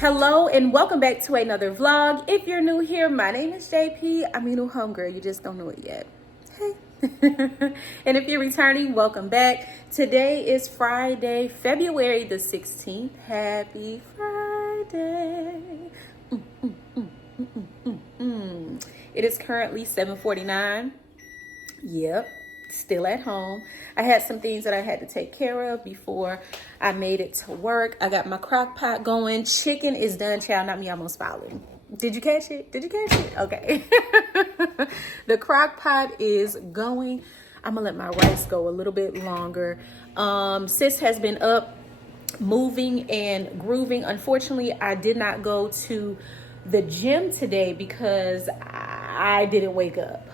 Hello and welcome back to another vlog. If you're new here, my name is JP. I'm your new homegirl. You just don't know it yet. Hey. And if you're returning, welcome back. Today is Friday, February the 16th. Happy Friday. It is currently 7:49. Yep. Still at home. I had some things that I had to take care of before I made it to work. I got my crock pot going. Chicken is done, child. Not me, I'm almost falling. Did you catch it? Did you catch it? Okay. The crock pot is going. I'm gonna let my rice go a little bit longer. Sis has been up moving and grooving. Unfortunately, I did not go to the gym today because I didn't wake up.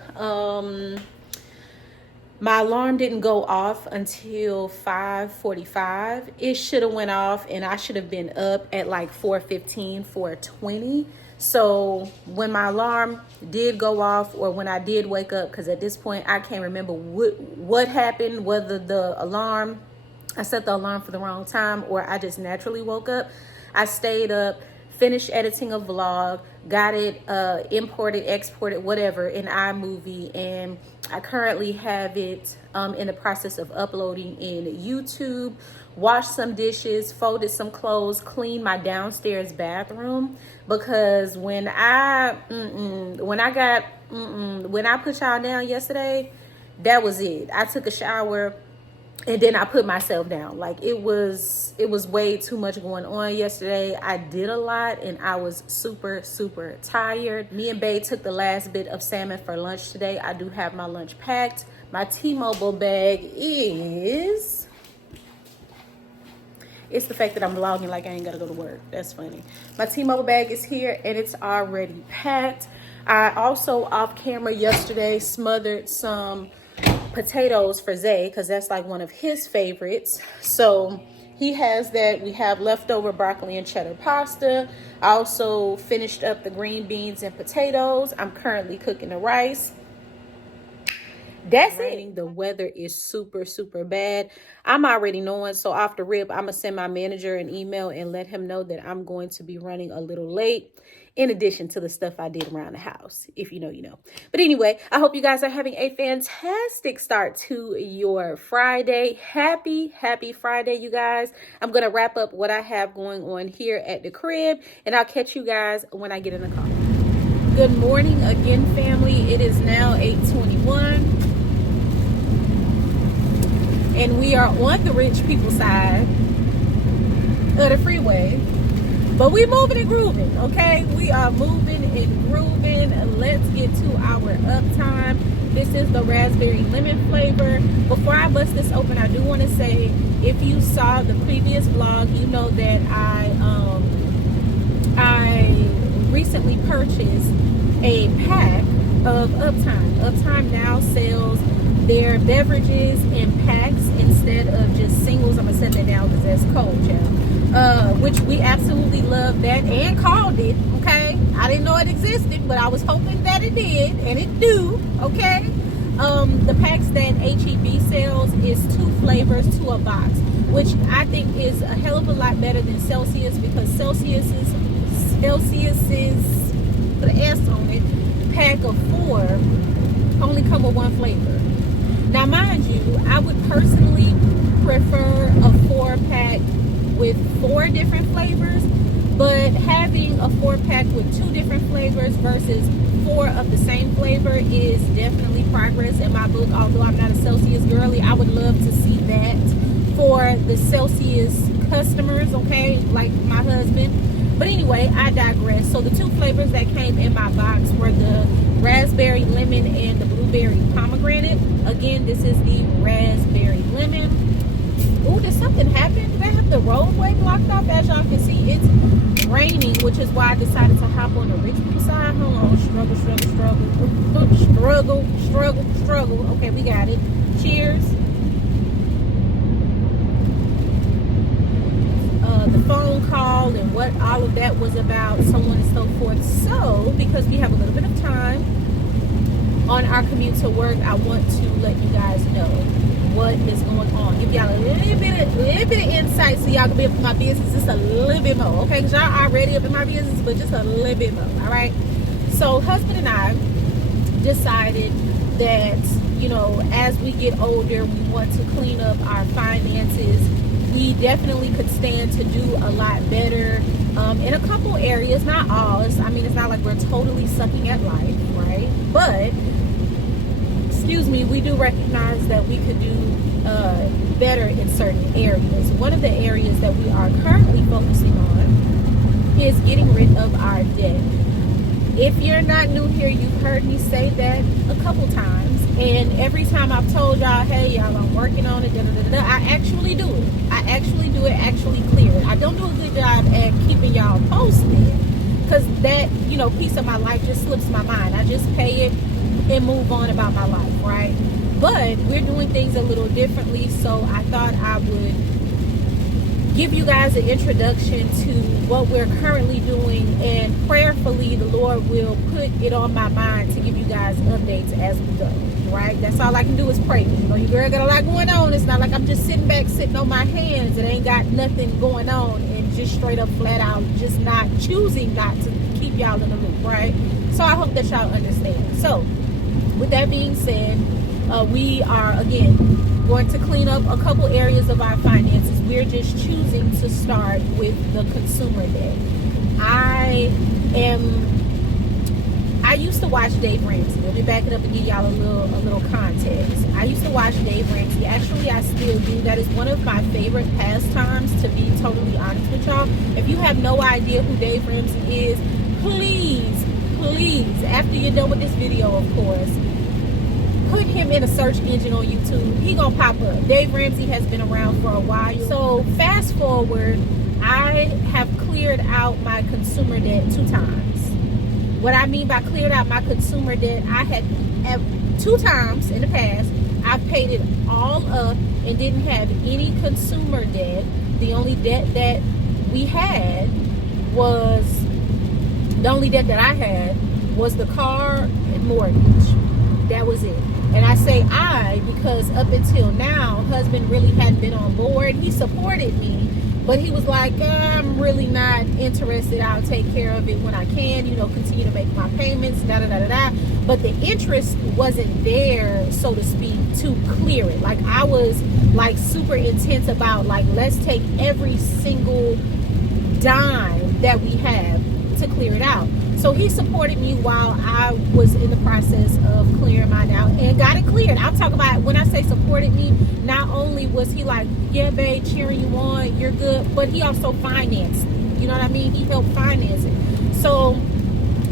My alarm didn't go off until 5:45. It should have went off and I should have been up at like 4:15, 4:20. So when my alarm did go off, or when I did wake up, because at this point I can't remember what happened, whether I set the alarm for the wrong time or I just naturally woke up. I stayed up, finished editing a vlog, got it imported, exported, whatever, in iMovie, and I currently have it in the process of uploading in YouTube. Washed some dishes, folded some clothes, cleaned my downstairs bathroom, because when I put y'all down yesterday, that was it. I took a shower and then I put myself down. Like it was way too much going on yesterday. I did a lot and I was super tired. Me and Bae took the last bit of salmon for lunch today. I do have my lunch packed. My T-Mobile bag is... It's the fact that I'm vlogging like I ain't gotta go to work. That's funny. My T-Mobile bag is here and it's already packed. I also, off camera yesterday, smothered some potatoes for Zay, because that's like one of his favorites. So he has that. We have leftover broccoli and cheddar pasta. I also finished up the green beans and potatoes. I'm currently cooking the rice. That's it. The weather is super bad. I'm already knowing, so off the rip, I'm gonna send my manager an email and let him know that I'm going to be running a little late, in addition to the stuff I did around the house. If you know, you know. But anyway, I hope you guys are having a fantastic start to your Friday. Happy Friday, you guys. I'm gonna wrap up what I have going on here at the crib, and I'll catch you guys when I get in the car. Good morning again, family. It is now 8:21. And we are on the rich people side of the freeway. But we moving and grooving, okay? We are moving and grooving. Let's get to our uptime. This is the raspberry lemon flavor. Before I bust this open, I do want to say, if you saw the previous vlog, you know that I recently purchased a pack of Uptime. Uptime now sells their beverages in packs instead of just singles. I'm gonna set that down because that's cold, child. Which we absolutely love that and called it, okay? I didn't know it existed, but I was hoping that it did, and it do, okay? The packs that HEB sells is 2 flavors to a box, which I think is a hell of a lot better than Celsius, because Celsius is, put an S on it, pack of 4 only come with 1 flavor. Now, mind you, I would personally prefer a 4-pack with 4 different flavors, but having a 4-pack with 2 different flavors versus 4 of the same flavor is definitely progress in my book. Although I'm not a Celsius girly, I would love to see that for the Celsius customers, okay, like my husband. But anyway, I digress. So the 2 flavors that came in my box were the raspberry lemon and the blueberry pomegranate. Again, this is the raspberry lemon. Oh, did something happen? Did I have the roadway blocked off? As y'all can see, it's raining raining, which is why I decided to hop on the rich people side. Hold on, struggle. Okay, we got it. Cheers. The phone call and what all of that was about, so on and so forth. So, because we have a little bit of time on our commute to work, I want to let you guys know what is going on. Give y'all a little bit of insight so y'all can be up in my business just a little bit more, okay? Because y'all already up in my business, but just a little bit more, all right? So, husband and I decided that, you know, as we get older, we want to clean up our finances. We definitely could stand to do a lot better in a couple areas, not all. I mean, it's not like we're totally sucking at life, right? But, excuse me, we do recognize that we could do better in certain areas. One of the areas that we are currently focusing on is getting rid of our debt. If you're not new here, you've heard me say that a couple times. And every time I've told y'all, hey, y'all, I'm working on it, I actually do it. I actually do it, actually clear it. I don't do a good job at keeping y'all posted because that, you know, piece of my life just slips my mind. I just pay it and move on about my life, right? But we're doing things a little differently, so I thought I would give you guys an introduction to what we're currently doing, and prayerfully the Lord will put it on my mind to give you guys updates as we go, right? That's all I can do is pray. You know, your girl got a lot going on. It's not like I'm just sitting back, sitting on my hands and ain't got nothing going on and just straight up flat out just not choosing not to keep y'all in the loop, right? So I hope that y'all understand. So with that being said, we are, again, going to clean up a couple areas of our finances. We're just choosing to start with the consumer debt. I used to watch Dave Ramsey. Let me back it up and give y'all a little context. I used to watch Dave Ramsey. Actually, I still do. That is one of my favorite pastimes, to be totally honest with y'all. If you have no idea who Dave Ramsey is, please, after you're done with this video, of course, put him in a search engine on YouTube. He gonna pop up. Dave Ramsey has been around for a while. So fast forward, I have cleared out my consumer debt 2 times. What I mean by cleared out my consumer debt, I had 2 times in the past, I paid it all up and didn't have any consumer debt. The only debt that I had was the car and mortgage. That was it. And I say I because up until now, husband really hadn't been on board. He supported me, but he was like, I'm really not interested. I'll take care of it when I can, you know, continue to make my payments, But the interest wasn't there, so to speak, to clear it. Like, I was like super intense about like, let's take every single dime that we have to clear it out. So he supported me while I was in the process of clearing mine out and got it cleared. I'm talking about, when I say supported me, not only was he like, yeah, babe, cheering you on, you're good, but he also financed it. You know what I mean? He helped finance it. So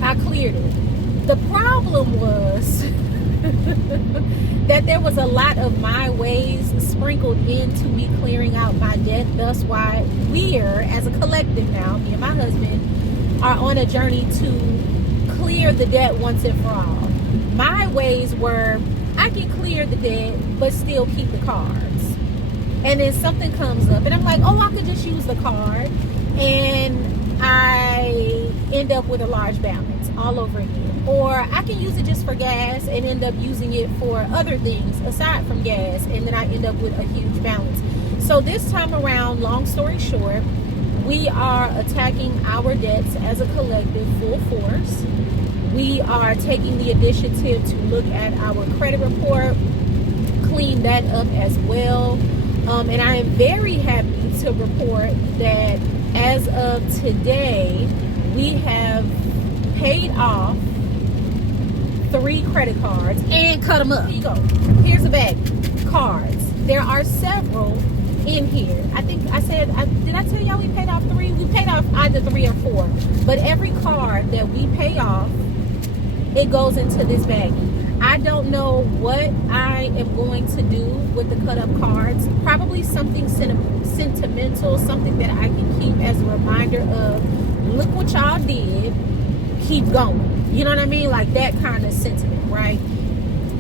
I cleared it. The problem was that there was a lot of my ways sprinkled into me clearing out my debt. Thus why we're, as a collective now, me and my husband, are on a journey to clear the debt once and for all. My ways were, I can clear the debt, but still keep the cards. And then something comes up, and I'm like, oh, I could just use the card. And I end up with a large balance all over again. Or I can use it just for gas and end up using it for other things aside from gas, and then I end up with a huge balance. So this time around, long story short, we are attacking our debts as a collective full force. We are taking the initiative to look at our credit report, clean that up as well. And I am very happy to report that as of today, we have paid off 3 credit cards and cut them up. Here you go. Here's a bag. Cards. There are several in here. I think I said, did I tell y'all we paid off 3? We paid off either 3 or 4. But every card that we pay off, it goes into this baggie. I don't know what I am going to do with the cut up cards. Probably something sentimental, something that I can keep as a reminder of look what y'all did, keep going. You know what I mean? Like that kind of sentiment, right?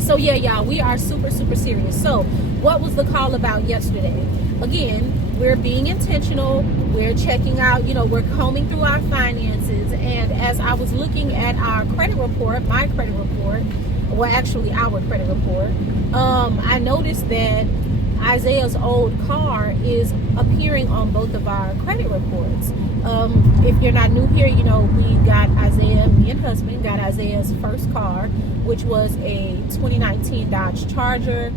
So yeah, y'all, we are super, super serious. So what was the call about yesterday? Again, we're being intentional. We're checking out, we're combing through our finances. And as I was looking at our credit report, my credit report, well, actually our credit report, I noticed that Isaiah's old car is appearing on both of our credit reports. If you're not new here, we got Isaiah, me and husband got Isaiah's first car, which was a 2019 Dodge Charger.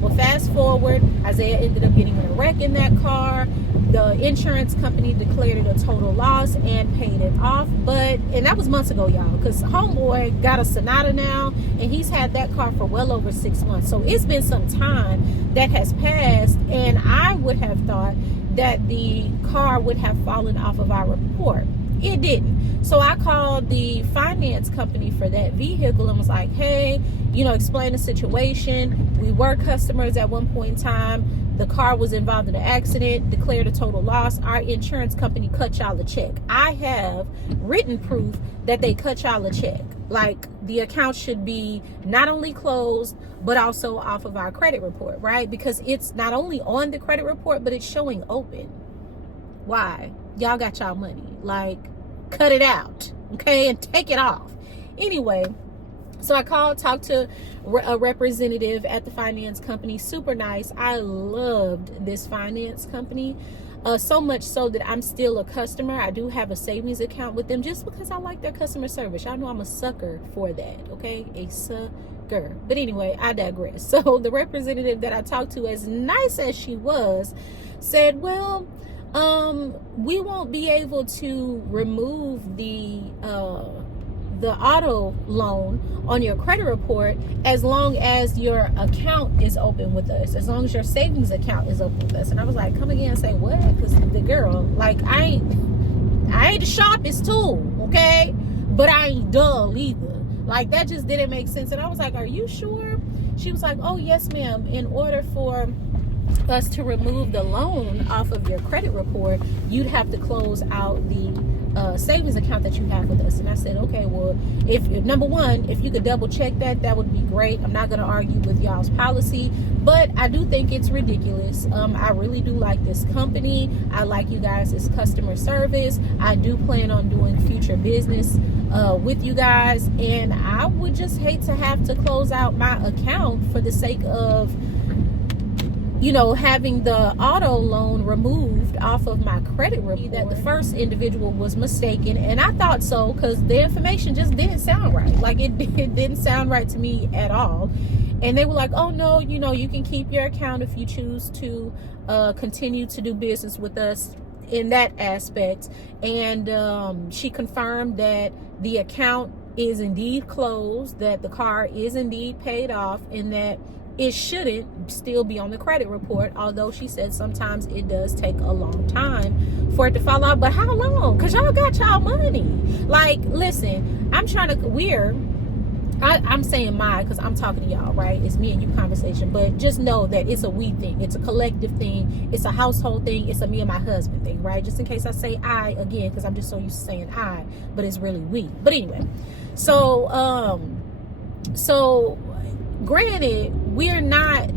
Well, fast forward, Isaiah ended up getting in a wreck in that car. The insurance company declared it a total loss and paid it off. And that was months ago, y'all, because homeboy got a Sonata now, and he's had that car for well over 6 months. So it's been some time that has passed, and I would have thought that the car would have fallen off of our report. It didn't. So I called the finance company for that vehicle and was like, hey, explain the situation. We were customers at one point in time. The car was involved in an accident, declared a total loss. Our insurance company cut y'all a check. I have written proof that they cut y'all a check. Like, the account should be not only closed, but also off of our credit report, right? Because it's not only on the credit report, but it's showing open. Why? Y'all got y'all money. Like, cut it out, okay? And take it off. Anyway, so I called, talked to a representative at the finance company. Super nice. I loved this finance company. So much so that I'm still a customer. I do have a savings account with them just because I like their customer service. Y'all know I'm a sucker for that, okay? A sucker. But anyway, I digress. So the representative that I talked to, as nice as she was, said, well, we won't be able to remove the auto loan on your credit report as long as your account is open with us, as long as your savings account is open with us. And I was like, come again and say what? Because the girl, like, I ain't the sharpest tool, okay? But I ain't dull either. Like, that just didn't make sense. And I was like, are you sure? She was like, oh yes ma'am, in order for us to remove the loan off of your credit report, you'd have to close out the savings account that you have with us. And I said, okay, well, if number one, if you could double check that would be great. I'm not going to argue with y'all's policy, but I do think it's ridiculous. I really do like this company. I like you guys' customer service. I do plan on doing future business with you guys, and I would just hate to have to close out my account for the sake of having the auto loan removed off of my credit report. That the first individual was mistaken, and I thought so because the information just didn't sound right. Like, it didn't sound right to me at all. And they were like, oh no, you can keep your account if you choose to continue to do business with us in that aspect. And she confirmed that the account is indeed closed, that the car is indeed paid off, and that it shouldn't still be on the credit report, although she said sometimes it does take a long time for it to fall out. But how long? Because y'all got y'all money. Like, listen, I'm saying mine because I'm talking to y'all, right? It's me and you conversation. But just know that it's a we thing. It's a collective thing. It's a household thing. It's a me and my husband thing, right? Just in case I say I again, because I'm just so used to saying I, but it's really we. But anyway, so granted, we're not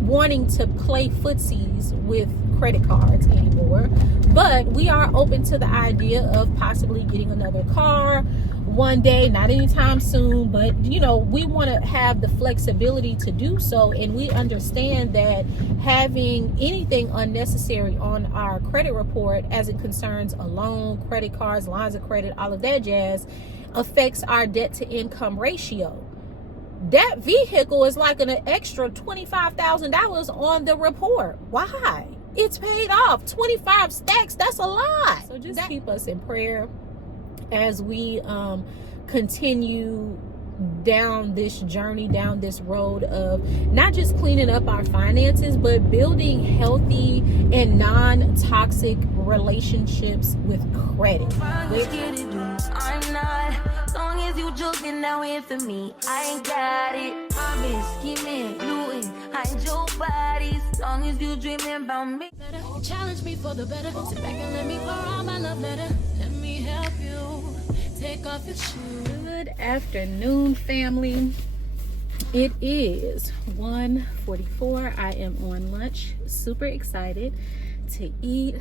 wanting to play footsies with credit cards anymore, but we are open to the idea of possibly getting another car one day, not anytime soon, but we want to have the flexibility to do so. And we understand that having anything unnecessary on our credit report, as it concerns a loan, credit cards, lines of credit, all of that jazz, affects our debt to income ratio. That vehicle is like an extra $25,000 on the report. Why? It's paid off. 25 stacks, that's a lot. So just keep us in prayer as we continue down this journey, down this road of not just cleaning up our finances, but building healthy and non-toxic relationships with credit. I'm not, as long as you joking now here for me, I ain't got it. I've been scheming, looting, hide your body, as long as you dreaming about me. Challenge me for the better, sit back and let me pour out my love letter. Good afternoon, family. It is 1:44. I am on lunch. Super excited to eat.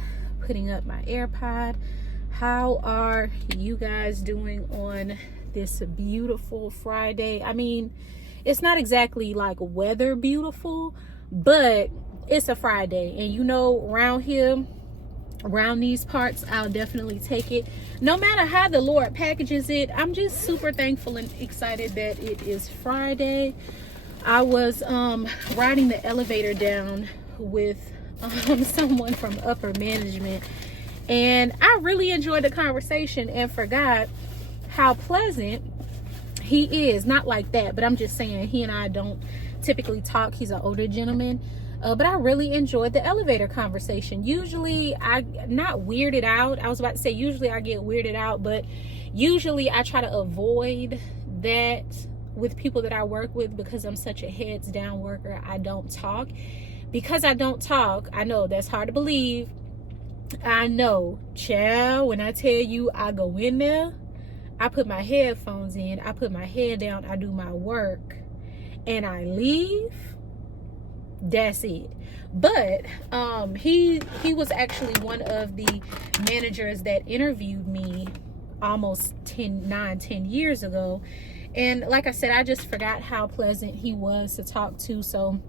Putting up my AirPod. How are you guys doing on this beautiful Friday? I mean, it's not exactly like weather beautiful, but it's a Friday, and you know, around here, around these parts, I'll definitely take it. No matter how the Lord packages it, I'm just super thankful and excited that it is Friday. I was riding the elevator down with someone from upper management, and I really enjoyed the conversation and forgot how pleasant he is. Not like that, but I'm just saying, he and I don't typically talk. He's an older gentleman. But I really enjoyed the elevator conversation. Usually not weirded out. I was about to say usually I get weirded out, but usually I try to avoid that with people that I work with because I'm such a heads down worker. I don't talk. Because I don't talk, I know that's hard to believe. I know, child, when I tell you I go in there, I put my headphones in, I put my head down, I do my work, and I leave. That's it. But he was actually one of the managers that interviewed me almost 10 years ago, and like I said, I just forgot how pleasant he was to talk to. So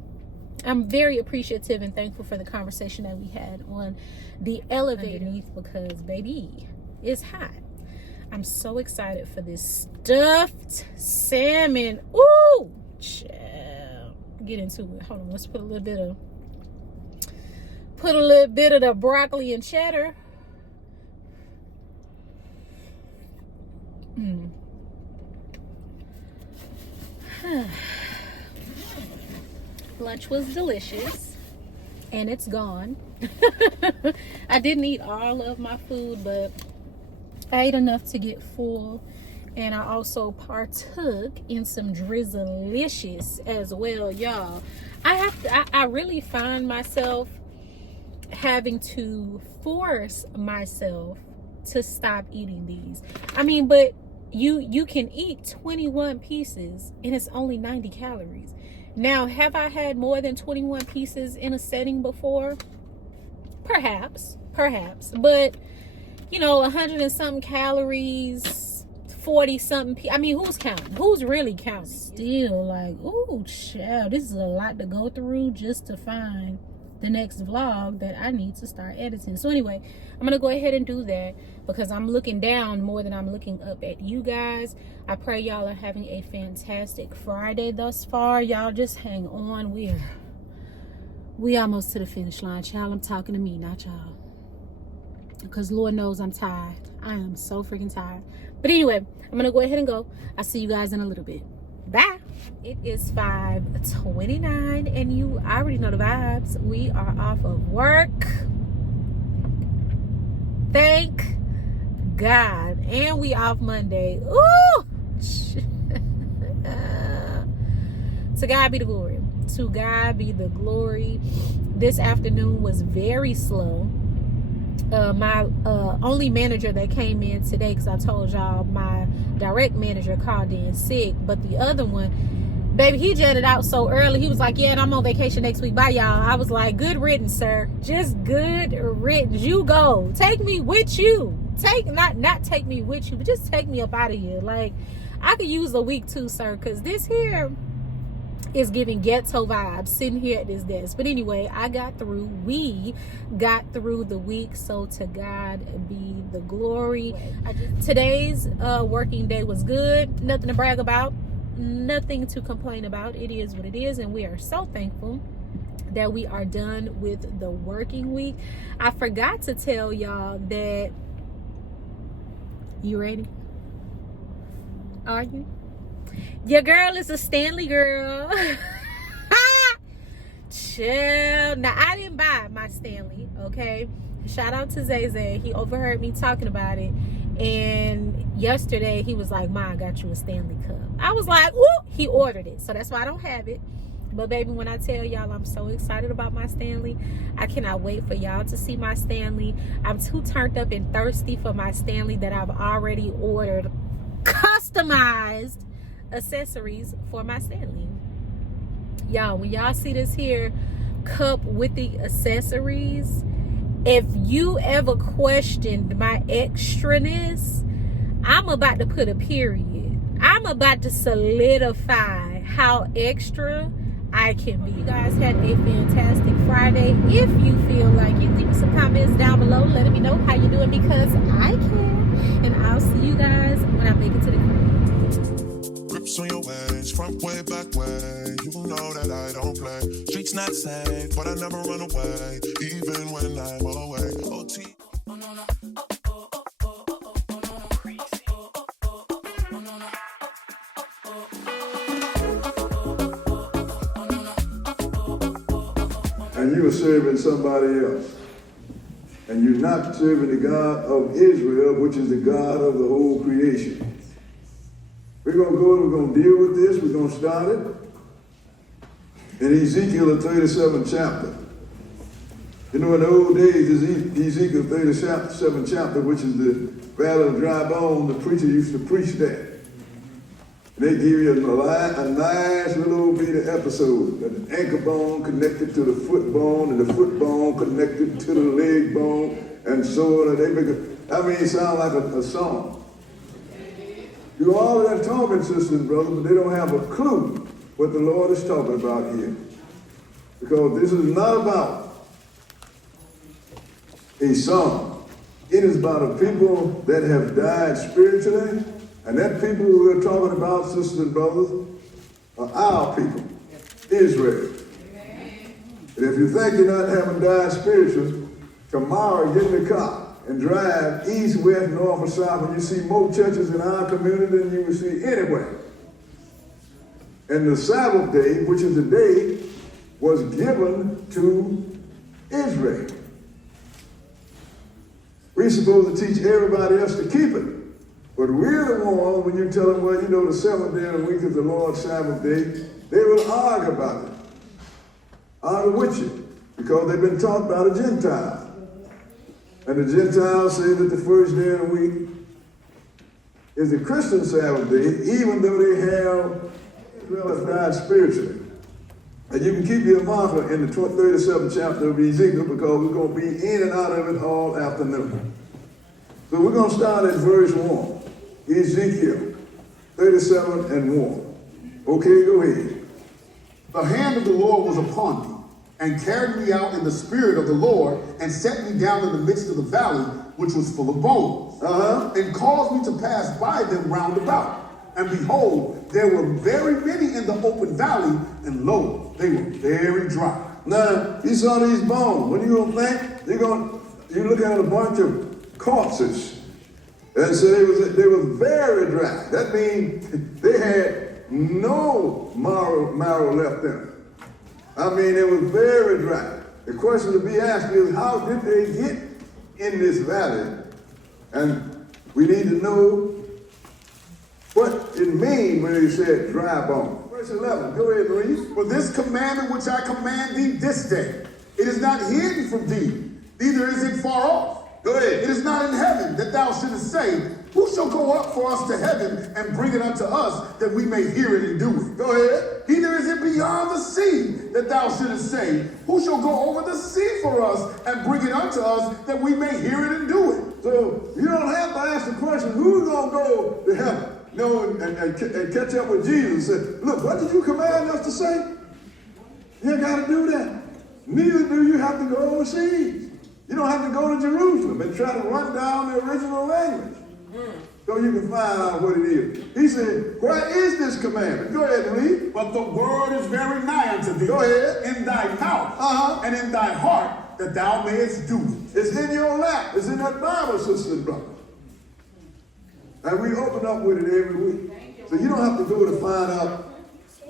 I'm very appreciative and thankful for the conversation that we had on the elevator underneath, because baby, it's hot. I'm so excited for this stuffed salmon. Ooh, get into it. Hold on, let's put a little bit of the broccoli and cheddar. Lunch was delicious, and it's gone. I didn't eat all of my food, but I ate enough to get full. And I also partook in some drizzlicious as well, y'all. I really find myself having to force myself to stop eating these. I mean, but you can eat 21 pieces and it's only 90 calories. Now, have I had more than 21 pieces in a setting before? Perhaps. But, you know, 100 and something calories, 40 something. I mean, who's counting? Who's really counting? Still like, ooh, child, this is a lot to go through just to find the next vlog that I need to start editing. So anyway, I'm gonna go ahead and do that because I'm looking down more than I'm looking up at you guys. I pray y'all are having a fantastic Friday thus far. Y'all just hang on. We almost to the finish line, child. I'm talking to me, not y'all, because Lord knows I'm tired. I am so freaking tired. But anyway, I'm gonna go ahead and go. I'll see you guys in a little bit. Bye. It is 5:29, and you already know the vibes. We are off of work. Thank God. And we off Monday. Ooh! To God be the glory. To God be the glory. This afternoon was very slow. My only manager that came in today, because I told y'all my direct manager called in sick, but the other one, baby, he jetted out so early. He was like, yeah, and I'm on vacation next week. Bye, y'all. I was like, good riddance, sir. Just good riddance. You go. Take me with you. Not take me with you, but just take me up out of here. Like, I could use a week too, sir, because this here is giving ghetto vibes sitting here at this desk. But anyway, we got through the week, so to God be the glory. Today's working day was good. Nothing to brag about, nothing to complain about. It is what it is, and we are so thankful that we are done with the working week. I forgot to tell y'all that, you ready? Are you? Your girl is a Stanley girl. Chill. Now, I didn't buy my Stanley, okay? Shout out to Zay Zay. He overheard me talking about it. And yesterday, he was like, Ma, I got you a Stanley cup. I was like, ooh, he ordered it. So that's why I don't have it. But baby, when I tell y'all I'm so excited about my Stanley, I cannot wait for y'all to see my Stanley. I'm too turned up and thirsty for my Stanley that I've already ordered customized accessories for my styling. Y'all, when y'all see this here cup with the accessories, if you ever questioned my extraness, I'm about to put a period. I'm about to solidify how extra I can be. You guys had a fantastic Friday. If you feel like it, leave me some comments down below letting me know how you're doing, because I can. And I'll see you guys when I make it to the crib. Grips on your ways, front way, back way. You know that I don't play. Streets not safe, but I never run away, even when I'm away. OT. And you are serving somebody else. And you're not serving the God of Israel, which is the God of the whole creation. We're going to go and we're going to deal with this. We're going to start it in Ezekiel, the 37th chapter. You know, in the old days, Ezekiel 37th chapter, which is the Valley of Dry Bone, the preacher used to preach that. And they give you a nice little bit of episode. An ankle bone connected to the foot bone, and the foot bone connected to the leg bone, and so on. It sounds like a song. Do all of that talking, sisters and brothers, but they don't have a clue what the Lord is talking about here. Because this is not about a song. It is about a people that have died spiritually. And that people who we're talking about, sisters and brothers, are our people, Israel. And if you think you're not having died spiritually, tomorrow get in the car and drive east, west, north, or south, and you see more churches in our community than you will see anywhere. And the Sabbath day, which is the day, was given to Israel. We're supposed to teach everybody else to keep it. But we're the ones, when you tell them, well, you know, the seventh day of the week is the Lord's Sabbath day, they will argue about it. Argue with you, because they've been taught by the Gentiles. And the Gentiles say that the first day of the week is the Christian Sabbath day, even though they have Israel died spiritually. And you can keep your marker in the 37th chapter of Ezekiel, because we're going to be in and out of it all afternoon. So we're going to start at verse 1. Ezekiel 37 and 1. Okay, go ahead. The hand of the Lord was upon me, and carried me out in the spirit of the Lord, and set me down in the midst of the valley, which was full of bones, and caused me to pass by them round about. And behold, there were very many in the open valley, and lo, they were very dry. Now, you saw these bones. What are you going to think? You look at a bunch of corpses. And so they was very dry. That means they had no marrow left in them. I mean, it was very dry. The question to be asked is, how did they get in this valley? And we need to know what it means when they said dry bone. Verse 11, go ahead and read. For this commandment which I command thee this day, it is not hidden from thee, neither is it far off. Go ahead. It is not in heaven, that thou shouldest say, who shall go up for us to heaven and bring it unto us, that we may hear it and do it? Go ahead. Neither is it beyond the sea, that thou shouldest say, who shall go over the sea for us and bring it unto us, that we may hear it and do it? So you don't have to ask the question, who's going to go to heaven? No, and catch up with Jesus and say, look, what did you command us to say? You got to do that. Neither do you have to go overseas. You don't have to go to Jerusalem and try to run down the original language so you can find out what it is. He said, where is this commandment? Go ahead and read. But the word is very nigh unto thee. Go ahead. In thy mouth and in thy heart, that thou mayest do it. It's in your lap. It's in that Bible, sister and brother. And we open up with it every week. So you don't have to go to find out,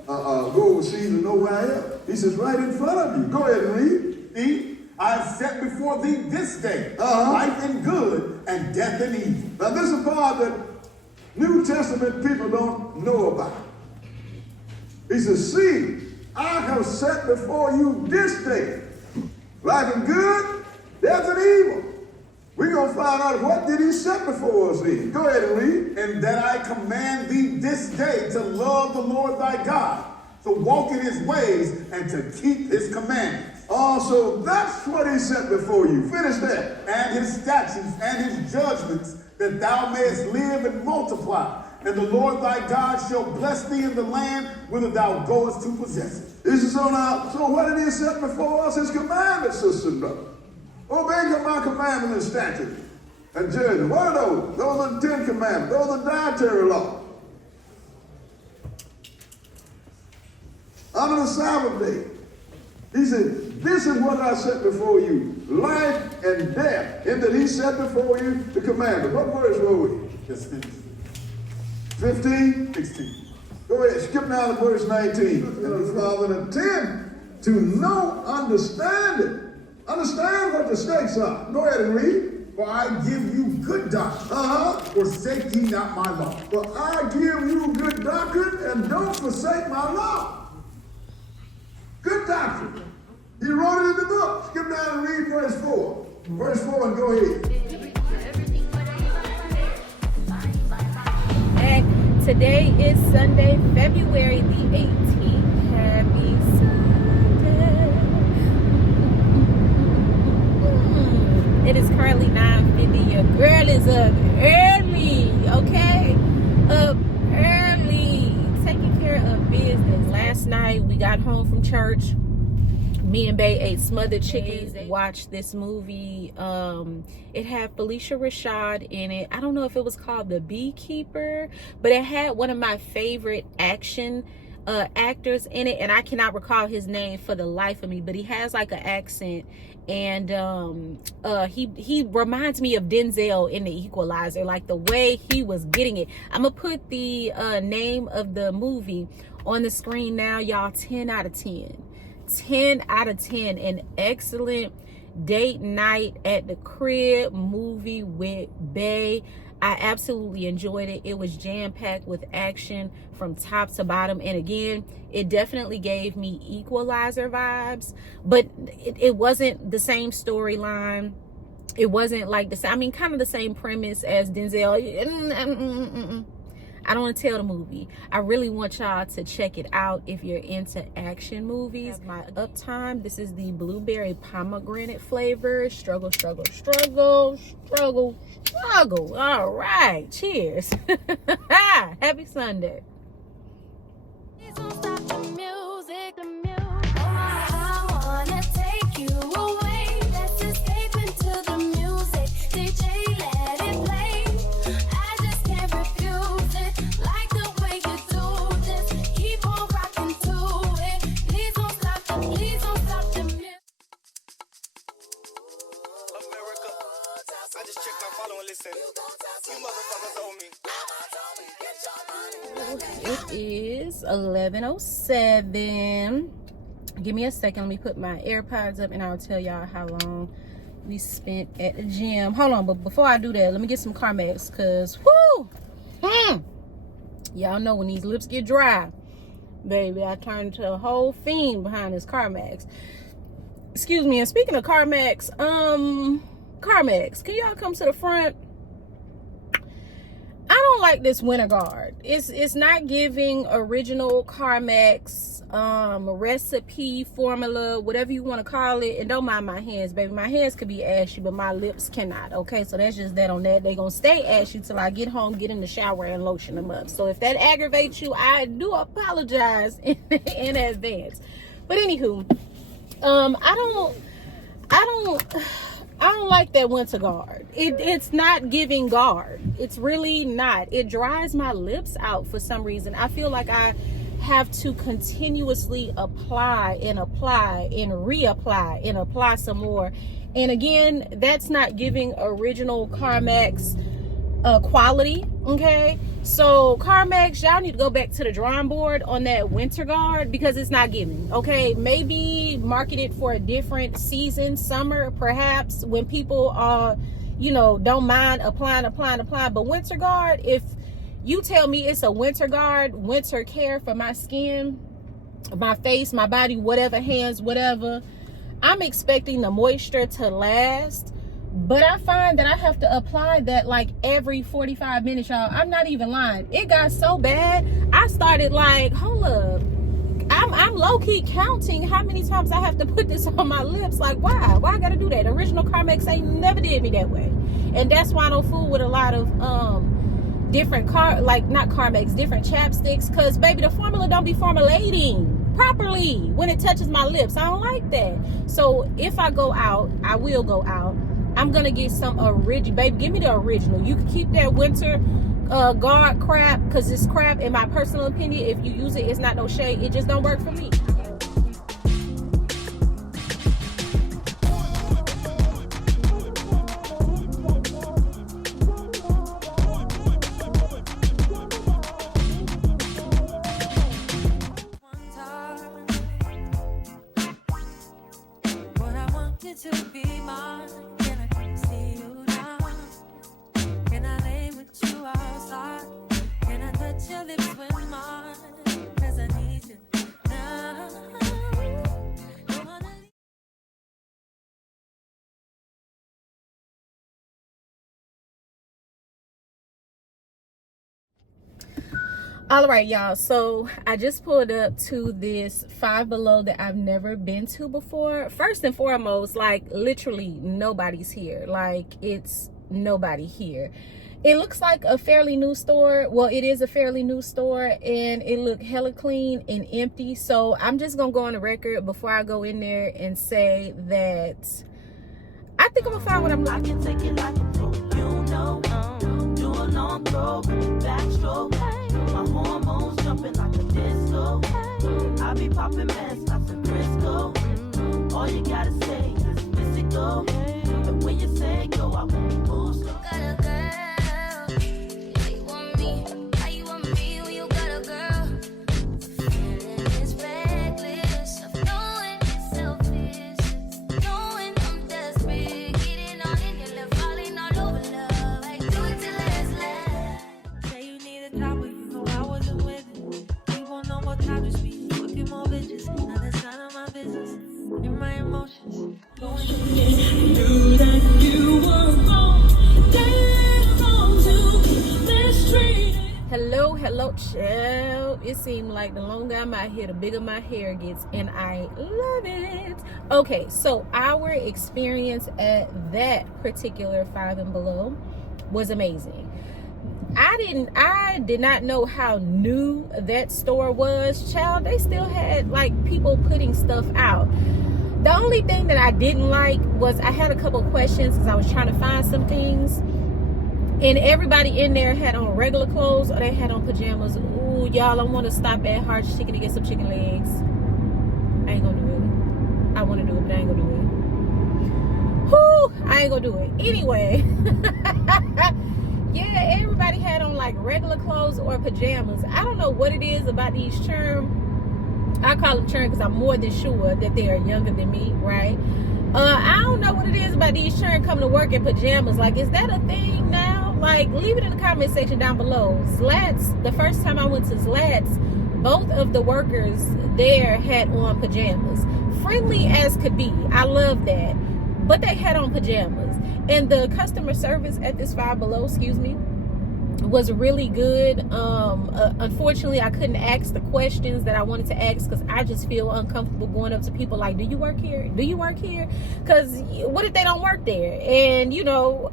go overseas or nowhere else. He says, right in front of you. Go ahead and read. See? I have set before thee this day life and good, and death and evil. Now this is a part that New Testament people don't know about. He says, see, I have set before you this day life and good, death and evil. We're going to find out what did he set before us then. Go ahead and read. And that I command thee this day to love the Lord thy God, to walk in his ways, and to keep his commandments. So that's what he set before you. Finish that. And his statutes and his judgments, that thou mayest live and multiply. And the Lord thy God shall bless thee in the land whither thou goest to possess it. This is on our, so what did he set before us? His commandments, sister and brother. Obey my commandments and statutes and judgments. What are those? Those are the 10 commandments. Those are dietary laws. Under the Sabbath day, he said, this is what I set before you, life and death. And that he set before you the commandment. What verse were we? Just 15? 16. Go ahead, skip down to verse 19. And Father, 10, to know, understanding. Understand what the stakes are. Go ahead and read. For I give you good doctrine. Forsake ye not my law. For I give you good doctrine, and don't forsake my law. Good doctrine. He wrote it in the book. Skip down and read verse 4. Verse 4 and go ahead. And today is Sunday, February the 18th. Happy Sunday. It is currently 9:50. Your girl is up early, okay? Up early. Taking care of business. Last night we got home from church. Me and Bae ate smothered chicken. Watched this movie. It had Felicia Rashad in it. I don't know if it was called The Beekeeper, but it had one of my favorite action actors in it, and I cannot recall his name for the life of me, but he has like an accent, and he reminds me of Denzel in The Equalizer, like the way he was getting it. I'm gonna put the name of the movie on the screen now, y'all. 10 out of 10. 10 out of 10. An excellent date night at the crib movie with Bae. I absolutely enjoyed it. It was jam-packed with action from top to bottom. And again, it definitely gave me Equalizer vibes, but it wasn't the same storyline. It wasn't like the same, I mean, kind of the same premise as Denzel. I don't want to tell the movie. I really want y'all to check it out if you're into action movies. My uptime, this is the blueberry pomegranate flavor. Struggle, struggle, struggle, struggle, struggle. All right, cheers. Happy Sunday. Please don't stop the music, the music. I wanna take you away. Let's escape into the music. DJ, let it play. I just can't refuse it. Like the way you do this. Keep on rocking to it. Please don't stop the music. America, I just checked my follow and listen. You motherfuckers owe me. It is 11:07. Give me a second. Let me put my AirPods up and I'll tell y'all how long we spent at the gym. Hold on, but before I do that, let me get some Carmex, because whoo, y'all know when these lips get dry, baby, I turn into a whole fiend behind this Carmex. Excuse me. And speaking of Carmex, Carmex, can y'all come to the front? I don't like this winter guard. It's not giving original Carmex recipe, formula, whatever you want to call it. And don't mind my hands, baby. My hands could be ashy, but my lips cannot. Okay, so that's just that on that. They're gonna stay ashy till I get home, get in the shower, and lotion them up. So if that aggravates you, I do apologize in advance. But anywho, I don't like that winter guard. It's not giving guard. It's really not. It dries my lips out for some reason. I feel like I have to continuously apply and reapply and apply some more. And again, that's not giving original Carmex quality. Okay, so Carmex, y'all need to go back to the drawing board on that winter guard, because it's not giving. Okay, maybe market it for a different season, summer perhaps, when people are, don't mind applying. But winter guard, if you tell me it's a winter guard, winter care for my skin, my face, my body, whatever, hands, whatever, I'm expecting the moisture to last But I find that I have to apply that like every 45 minutes, y'all. I'm not even lying. It got so bad, I started like, hold up. I'm low-key counting how many times I have to put this on my lips. Like, why? Why I gotta do that? Original Carmex ain't never did me that way. And that's why I don't fool with a lot of different different chapsticks. Cause baby, the formula don't be formulating properly when it touches my lips. I don't like that. So if I go out, I will go out. I'm gonna get some original. Baby, give me the original. You can keep that winter guard crap, because it's crap in my personal opinion. If you use it, it's not no shade, it just don't work for me. What I wanted to be mine, can I see you now? Can I lay with you outside? Can I touch your lips with mine? 'Cause I need you now. Don't wanna leave. All right, y'all, so I just pulled up to this Five Below that I've never been to before. First and foremost, like literally nobody's here. Like, it's nobody here. It looks like a fairly new store. Well, it is a fairly new store, and it looked hella clean and empty. So I'm just gonna go on the record before I go in there and say that I think I'm gonna find what I'm looking for. I can take it like a pro, you know. Do a long throw, backstroke. My hormones jumping like a disco. I be popping mess, not some Crisco. All you gotta say is mystical. And when you say go, I won't move slow. Got a girl. How you want me? How you want me when you got a girl? Feeling is reckless of knowing it's selfish. Knowing I'm desperate. Getting all in your love, falling all over love. Like, do it till it's left. Say you need a top, but you know I wasn't with it. You won't know what time to speak. Fucking more bitches. Now that's none of my business. In my emotions. Hello child. It seemed like the longer I'm out here, the bigger my hair gets, and I love it. Okay, so our experience at that particular Five and Below was amazing. I did not know how new that store was, child. They still had like people putting stuff out. The only thing that I didn't like was I had a couple questions because I was trying to find some things, and everybody in there had on regular clothes or they had on pajamas. Ooh, y'all, I want to stop at Harsh Chicken to get some chicken legs. I ain't gonna do it. I want to do it, but I ain't gonna do it. Whew, I ain't gonna do it. Anyway. Yeah, everybody had on like regular clothes or pajamas. I don't know what it is about these churn. I call them churn because I'm more than sure that they are younger than me, right? I don't know what it is about these churn coming to work in pajamas. Like, is that a thing now? Like, leave it in the comment section down below. Zlat's, the first time I went to Zlat's, both of the workers there had on pajamas. Friendly as could be. I love that. But they had on pajamas. And the customer service at this Five Below, was really good. Unfortunately, I couldn't ask the questions that I wanted to ask because I just feel uncomfortable going up to people like, do you work here? Do you work here? Because what if they don't work there? And, you know,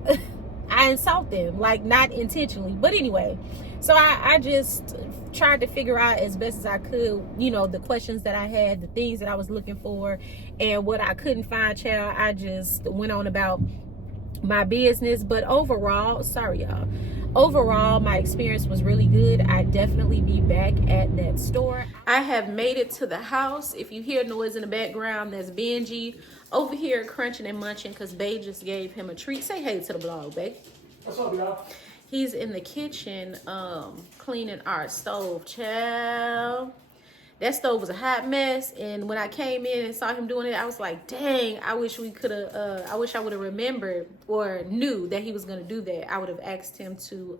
I insult them, like, not intentionally. But anyway, so I just tried to figure out as best as I could, you know, the questions that I had, the things that I was looking for, and what I couldn't find, child. I just went on about my business. But overall, sorry y'all, overall my experience was really good. I'd definitely be back at that store. I have made it to the house. If you hear noise in the background, that's Benji over here crunching and munching because Bae just gave him a treat. Say hey to the vlog, Bae. What's up, y'all? He's in the kitchen cleaning our stove, child. That stove was a hot mess, and when I came in and saw him doing it, I was like, dang, I wish we could have, I wish I would have remembered or knew that he was going to do that. I would have asked him to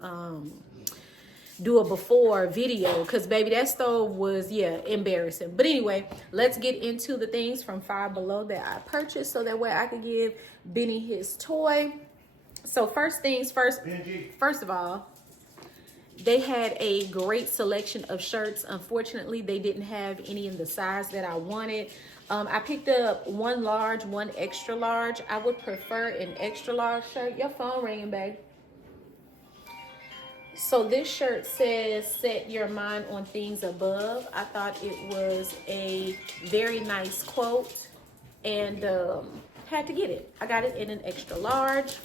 do a before video, because baby, that stove was, yeah, embarrassing. But anyway, let's get into the things from Five Below that I purchased so that way I could give Benny his toy. So first things first, first of all, they had a great selection of shirts. Unfortunately, they didn't have any in the size that I wanted. I picked up one large, one extra large. I would prefer an extra large shirt. Your phone ringing, babe. So this shirt says, set your mind on things above. I thought it was a very nice quote and had to get it. I got it in an extra large.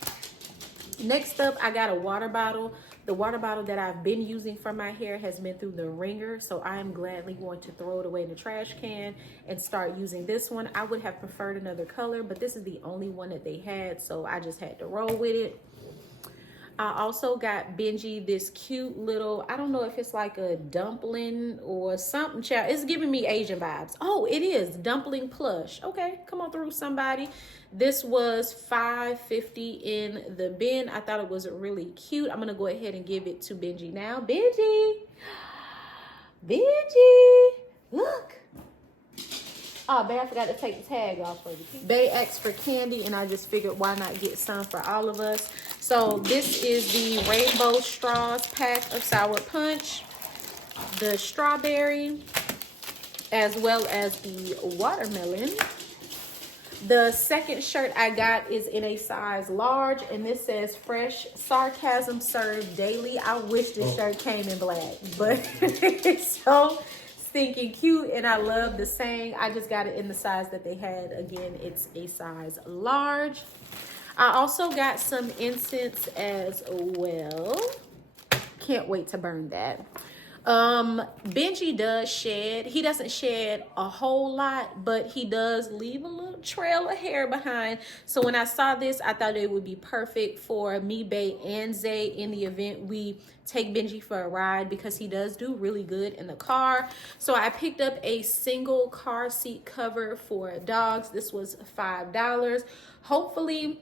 Next up, I got a water bottle. The water bottle that I've been using for my hair has been through the ringer, so I am gladly going to throw it away in the trash can and start using this one. I would have preferred another color, but this is the only one that they had, so I just had to roll with it. I also got Benji this cute little, I don't know if it's like a dumpling or something, child. It's giving me Asian vibes. Oh, it is dumpling plush. Okay, come on through, somebody. This was $5.50 in the bin. I thought it was really cute. I'm gonna go ahead and give it to Benji now. Benji, Benji, look. Oh, babe, I forgot to take the tag off for you. Bae asked for candy, and I just figured why not get some for all of us. So this is the Rainbow Straws pack of Sour Punch, the strawberry, as well as the watermelon. The second shirt I got is in a size large, and this says fresh sarcasm served daily. I wish this shirt came in black, but it's so stinking cute, and I love the saying. I just got it in the size that they had. Again, it's a size large. I also got some incense as well. Can't wait to burn that. Benji does shed. He doesn't shed a whole lot, but he does leave a little trail of hair behind. So when I saw this, I thought it would be perfect for me, Bae, and Zay in the event we take Benji for a ride, because he does do really good in the car. So I picked up a single car seat cover for dogs. This was $5. Hopefully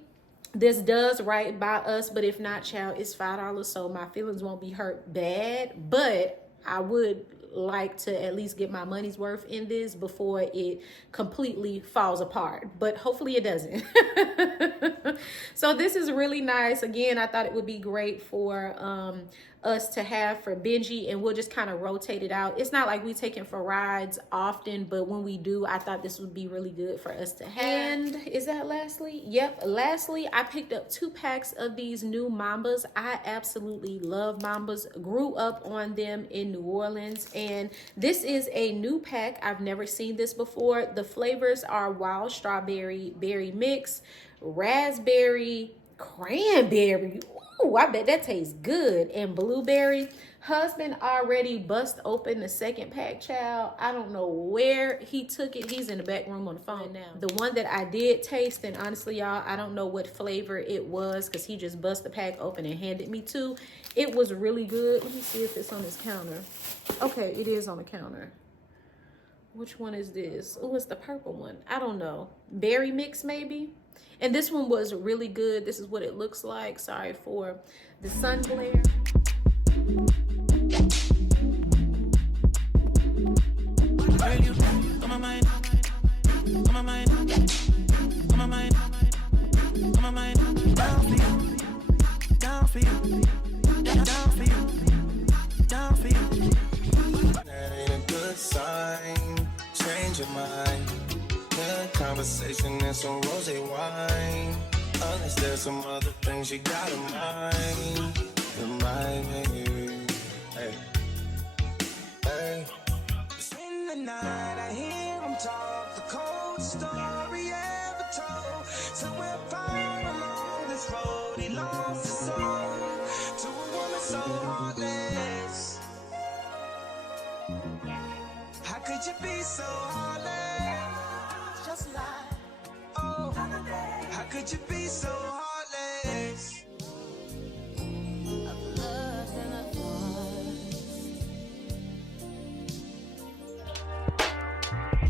this does right by us, but if not, child, it's $5, so my feelings won't be hurt bad. But I would like to at least get my money's worth in this before it completely falls apart, but hopefully it doesn't. So this is really nice. Again, I thought it would be great for us to have for Benji, and we'll just kind of rotate it out. It's not like we take him for rides often, but when we do, I thought this would be really good for us to have. And is that lastly? Yep, lastly, I picked up 2 packs of these new Mambas. I absolutely love Mambas. Grew up on them in New Orleans, and this is a new pack. I've never seen this before. The flavors are wild strawberry berry mix, raspberry, cranberry. Ooh, I bet that tastes good. And blueberry. Husband already bust open the second pack, child. I don't know where he took it. He's in the back room on the phone now. The one that I did taste, and honestly, y'all, I don't know what flavor it was, because he just bust the pack open and handed me 2. It was really good. Let me see if it's on his counter. Okay, it is on the counter. Which one is this? Oh, it's the purple one. I don't know. Berry mix, maybe? And this one was really good. This is what it looks like. Sorry for the sun glare. That ain't a good sign. Change your mind. Good conversation and some rosé wine. Unless there's some other things you gotta mind. Remind me. Hey. Hey. In the night, I hear him talk. The coldest story ever told. Somewhere far along this road, he lost his soul to a woman so heartless. How could you be so heartless? Just lie. Oh, how could you be so heartless? I've loved and I've lost.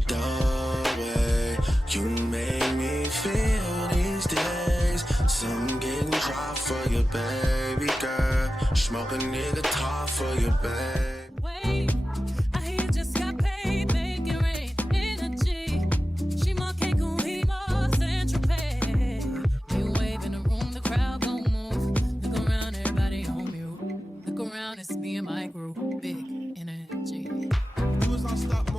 The way you make me feel these days. Some getting dry for your baby girl. Smoke a nigga top for your babe. Wait, I hear you just got paid, make it rain. Energy, she more cake and we more Central Pay. You wave in the room, the crowd gon' move. Look around, everybody on mute. Look around, it's me and my group. Big energy. You was on stop